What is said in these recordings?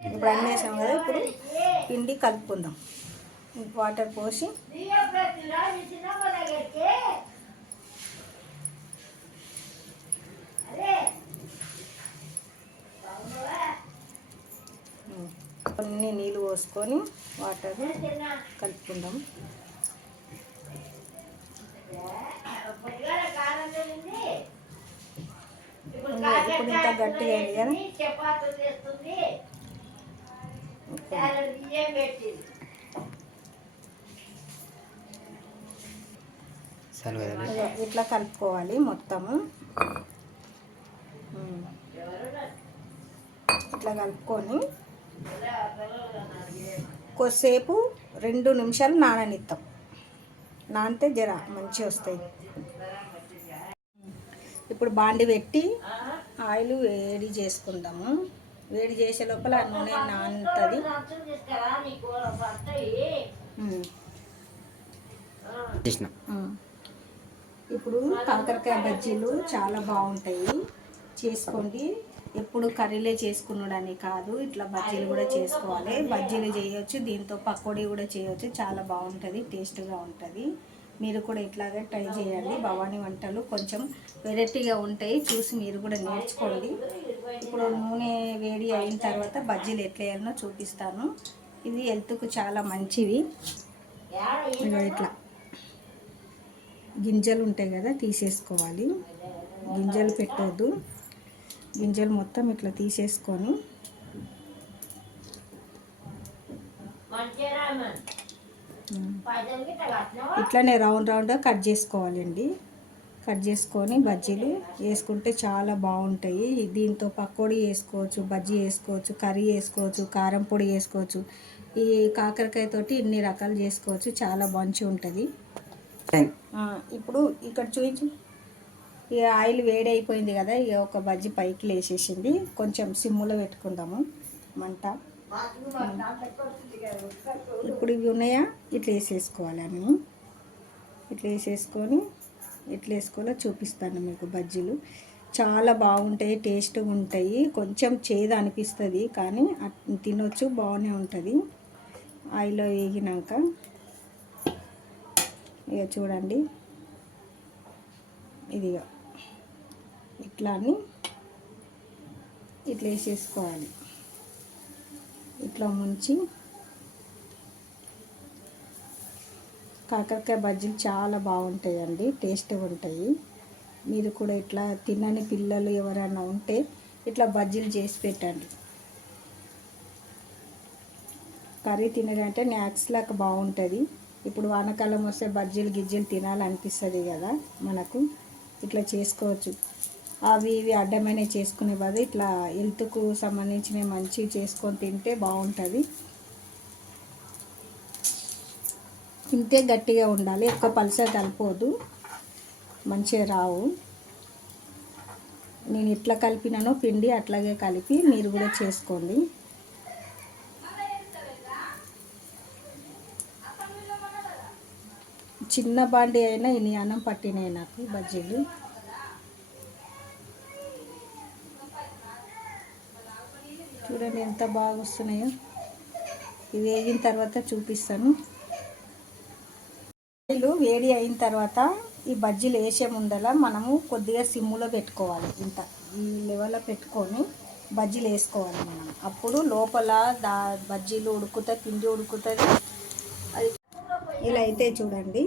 ఇప్పుడు అన్నీ వేసాం కదా ఇప్పుడు పిండి కలుపుకుందాం. వాటర్ పోసి కొన్ని నీళ్ళు పోసుకొని వాటర్ కలుపుకుందాం. ఇప్పుడు ఇంత గట్టిగా అయింది కదా. ఇట్లా కలుపుకోవాలి మొత్తము. ఇట్లా కలుపుకొని కొద్దిసేపు రెండు నిమిషాలు నాననిస్తాం నానితే జర మంచిగా వస్తాయి. ఇప్పుడు బాండి పెట్టి ఆయిల్ వేడి చేసుకుందాము. వేడి చేసే లోపల ఆ నూనె నానుతుంది. ఇప్పుడు కాకరకాయ బజ్జీలు చాలా బాగుంటాయి. చేసుకోండి. ఎప్పుడు కర్రీలే చేసుకున్నాడని కాదు. ఇట్లా బజ్జీలు కూడా చేసుకోవాలి. బజ్జీలు చేయొచ్చు. దీంతో పకోడీ కూడా చేయొచ్చు. చాలా బాగుంటుంది. టేస్ట్గా ఉంటుంది. మీరు కూడా ఇట్లాగే ట్రై చేయండి. భవానీ వంటలు కొంచెం వెరైటీగా ఉంటాయి. చూసి మీరు కూడా నేర్చుకోండి. ఇప్పుడు నూనె వేడి అయిన తర్వాత బజ్జీలు ఎట్లా వేయాలనో చూపిస్తాను. ఇది హెల్త్కు చాలా మంచివి. ఇట్లా. గింజలు ఉంటాయి కదా తీసేసుకోవాలి. గింజలు పెట్టొద్దు. గింజలు మొత్తం ఇట్లా తీసేసుకొని ఇట్లానే రౌండ్ రౌండ్గా కట్ చేసుకోవాలండి. కట్ చేసుకొని బజ్జీలు వేసుకుంటే చాలా బాగుంటాయి. దీంతో పకోడీ వేసుకోవచ్చు బజ్జీ వేసుకోవచ్చు కర్రీ వేసుకోవచ్చు కారం పొడి వేసుకోవచ్చు. ఈ కాకరకాయ తోటి ఇన్ని రకాలు చేసుకోవచ్చు. చాలా మంచిగా ఉంటుంది. ఇప్పుడు ఇక్కడ చూపించు. ఇక ఆయిల్ వేడి అయిపోయింది కదా ఇక ఒక బజ్జి పైకి లేచేసింది కొంచెం సిమ్ములో పెట్టుకుందాము. మంట. ఇప్పుడు ఇవి ఉన్నాయా? ఇట్లా వేసేసుకోవాలి అన్నీ. ఇట్లా వేసేసుకొని ఇట్లా వేసుకోవాలో? చూపిస్తాను మీకు బజ్జీలు. చాలా బాగుంటాయి టేస్ట్గా ఉంటాయి. కొంచెం చేదు అనిపిస్తుంది కానీ అట్- తినొచ్చు బాగానే ఉంటుంది. ఆయిల్లో వేగినాక. ఇక చూడండి. ఇదిగా. ఇట్లా అని ఇట్లా వేసేసుకోవాలి. ఇట్లా ముంచి కాకరకాయ బజ్జీలు చాలా బాగుంటాయండి టేస్ట్గా ఉంటాయి. మీరు కూడా ఇట్లా తినని పిల్లలు ఎవరైనా ఉంటే ఇట్లా బజ్జీలు చేసి పెట్టండి. కర్రీ తినడంటే స్నాక్స్లాగా బాగుంటుంది. ఇప్పుడు వానకాలం వస్తే బజ్జీలు గిజ్జీలు తినాలనిపిస్తుంది కదా మనకు. ఇట్లా చేసుకోవచ్చు. అవి ఇవి అడ్డమైన చేసుకునే బదులు ఇట్లా హెల్త్కు సంబంధించినవి మంచి చేసుకొని తింటే బాగుంటుంది. తింటే గట్టిగా ఉండాలి. ఎక్కువ పలస కలిపోదు మంచిగా రావు. నేను ఎట్లా కలిపినానో పిండి అట్లాగే కలిపి మీరు కూడా చేసుకోండి. చిన్న బాండి అయినా ఇన్ని అన్నం పట్టినాయి నాకు బజ్జీలు. చూడండి ఎంత బాగా వస్తున్నాయో ఇవి వేగిన తర్వాత చూపిస్తాను. ఆయిల్ వేడి అయిన తర్వాత ఈ బజ్జీలు వేసే ముందల మనము కొద్దిగా సిమ్ములో పెట్టుకోవాలి. ఇంత ఈ లెవెల్లో పెట్టుకొని బజ్జీలు వేసుకోవాలి మనం. అప్పుడు లోపల దా బజ్జీలు ఉడుకుతాయి పిండి ఉడుకుతుంది అది ఇలా అయితే చూడండి.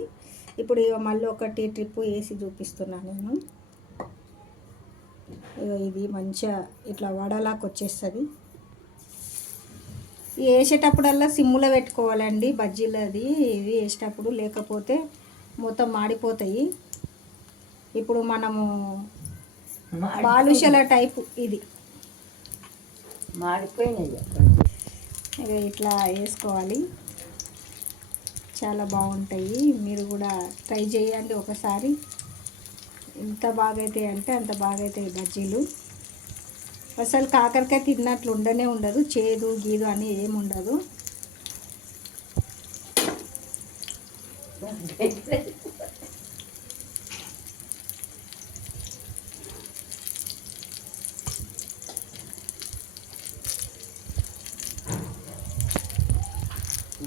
ఇప్పుడు ఇక మళ్ళీ ఒకటి ట్రిప్ వేసి చూపిస్తున్నాను నేను. ఇగో ఇది మంచిగా ఇట్లా వడలాగా వచ్చేస్తుంది. వేసేటప్పుడల్లా సిమ్ములో పెట్టుకోవాలండి బజ్జీలు అది ఇవి వేసేటప్పుడు లేకపోతే మొత్తం మాడిపోతాయి. ఇప్పుడు మనము బాలుషల టైపు ఇది. మాడిపోయినాయి. ఇట్లా వేసుకోవాలి. చాలా బాగుంటాయి. మీరు కూడా ట్రై చేయండి ఒకసారి. ఎంత బాగైతాయి అంటే అంత బాగైతాయి బజ్జీలు. అసలు కాకరకాయ తిన్నట్లు ఉండనే ఉండదు చేదు గీదు అని ఏమి ఉండదు.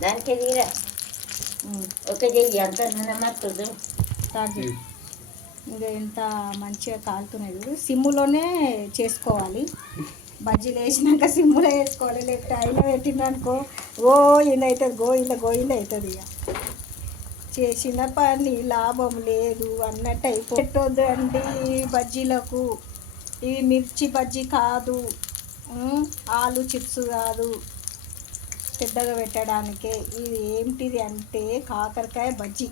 దానికి ఒక చెయ్యి అంత చేయి. ఇంకా ఎంత మంచిగా కాలుతున్నాయి చూడు. సిమ్ములోనే చేసుకోవాలి. బజ్జీలు వేసినాక సిమ్ములో వేసుకోవాలి లేకపోతే అయినా పెట్టిందనుకో ఓ ఇలా అవుతుంది గో ఇలా గో ఇల్లు అవుతుంది ఇక. చేసిన పని లాభం లేదు అన్నట్టు అయిపోతుంది అండి బజ్జీలకు. ఇవి మిర్చి బజ్జీ కాదు. ఆలు చిప్స్ కాదు. పెద్దగా పెట్టడానికే. ఇది ఏంటిది అంటే కాకరకాయ బజ్జీ.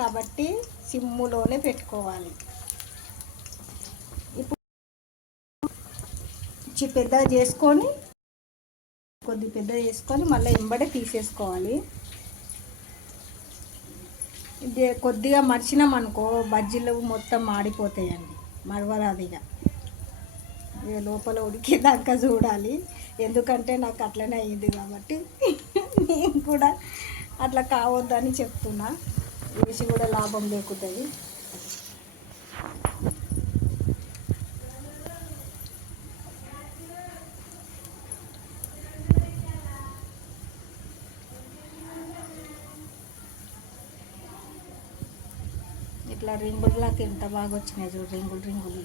కాబట్టి సిమ్ములోనే పెట్టుకోవాలి. ఇప్పుడు చి- చేసుకొని కొద్ది పెద్దగా చేసుకొని మళ్ళీ ఎంబడే తీసేసుకోవాలి. ఇది కొద్దిగా మర్చినాం అనుకో బజ్జీలు మొత్తం మాడిపోతాయండి. మరవరాదు ఇక. ఇక లోపల ఉడికేదాకా చూడాలి. ఎందుకంటే నాకు అట్లనే అయ్యింది కాబట్టి నేను కూడా అట్లా కావద్దని చెప్తున్నా. వేసి కూడా లాభం లేకుంటుంది ఇట్లా రింగుల్లాకి ఎంత బాగా వచ్చినాయి చూడు రింగులు రింగులు.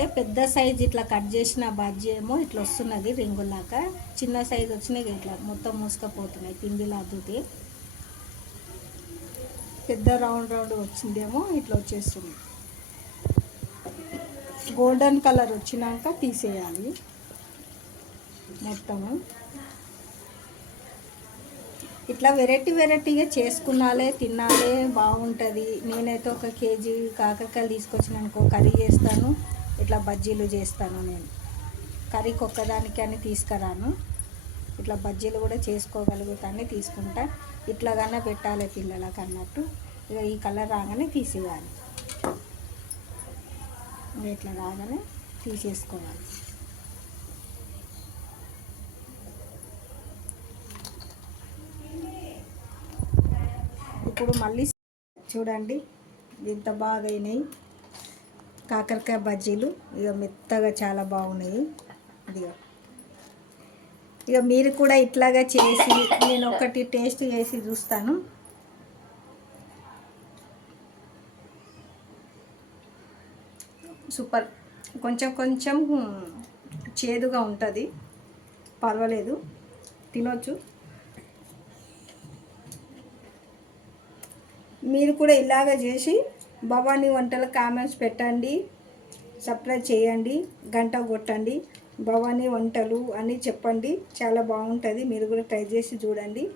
అంటే పెద్ద సైజ్ ఇట్లా కట్ చేసిన బజ్జీ ఏమో ఇట్లా వస్తున్నది రింగులాగా చిన్న సైజ్ వచ్చినాయి ఇట్లా మొత్తం మూసుకపోతున్నాయి పిండిలు అద్దుతే. పెద్ద రౌండ్ రౌండ్ వచ్చిందేమో ఇట్లా వచ్చేస్తుంది. గోల్డెన్ కలర్ వచ్చినాక తీసేయాలి మొత్తము. ఇట్లా వెరైటీ వెరైటీగా చేసుకున్నాలే తినాలే బాగుంటుంది. నేనైతే ఒక కేజీ కాకరకాయలు తీసుకొచ్చినానుకో కర్రీ చేస్తాను. ఇట్లా బజ్జీలు చేస్తాను నేను. కర్రీకి ఒక్కదానికి అని తీసుకురాను. ఇట్లా బజ్జీలు కూడా చేసుకోగలుగుతాన్ని తీసుకుంటా. ఇట్లాగన్నా పెట్టాలి పిల్లలకు అన్నట్టు. ఇక ఈ కలర్ రాగానే తీసేయాలి ఇట్లా రాగానే తీసేసుకోవాలి. ఇప్పుడు మళ్ళీ చూడండి. ఇంత బాగా అయినాయి. కాకరకాయ బజ్జీలు. ఇక మెత్తగా చాలా బాగున్నాయి. ఇదిగో. ఇక మీరు కూడా ఇట్లాగా చేసి నేను ఒకటి టేస్ట్ చేసి చూస్తాను. సూపర్. కొంచెం కొంచెం చేదుగా ఉంటుంది. పర్వాలేదు. తినొచ్చు. మీరు కూడా ఇలాగ చేసి భవానీ వంటల కామెంట్స్ పెట్టండి సబ్స్క్రైబ్ చేయండి గంట కొట్టండి. భవానీ వంటలు అని చెప్పండి. చాలా బాగుంటుంది. మీరు కూడా ట్రై చేసి చూడండి.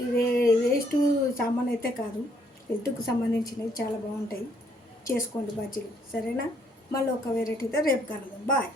ఇవే వేస్ట్ సామాన్ అయితే కాదు. హెల్త్కు సంబంధించినవి చాలా బాగుంటాయి. చేసుకోండి బజ్జీలు. సరేనా? మళ్ళీ ఒక వెరైటీతో రేపు కలుగుదాం బాయ్